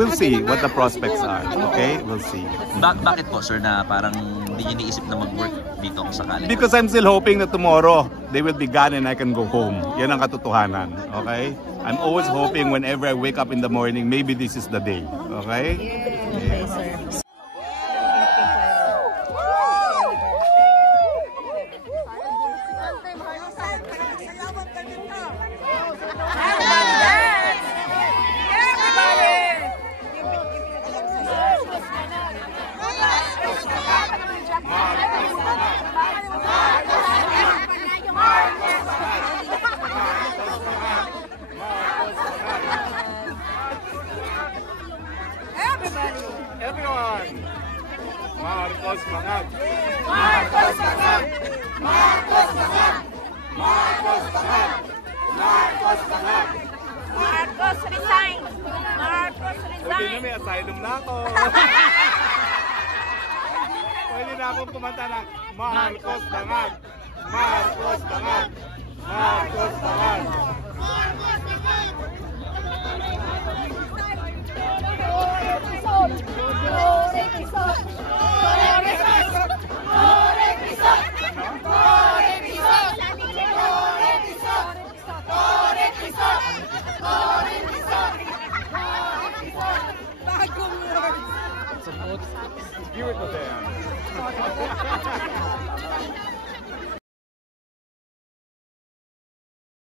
We'll see what the prospects are. Okay? We'll see. Bakit po, sir, na parang hindi niyo iniisip na mag-work dito kung sakali? Because I'm still hoping that tomorrow they will be gone and I can go home. Yan ang katotohanan. Okay? I'm always hoping whenever I wake up in the morning, maybe this is the day. Okay? Okay, sir. Everyone! Marcos Mangat! Marcos Mangat! Marcos Mangat! Marcos Mangat! Marcos Mangat! Marcos resign! Marcos resign! Pwede na, may asylum na ako. Pwede na akong kumanta ng Marcos Mangat! Marcos Mangat! Marcos Mangat! It's a beautiful day.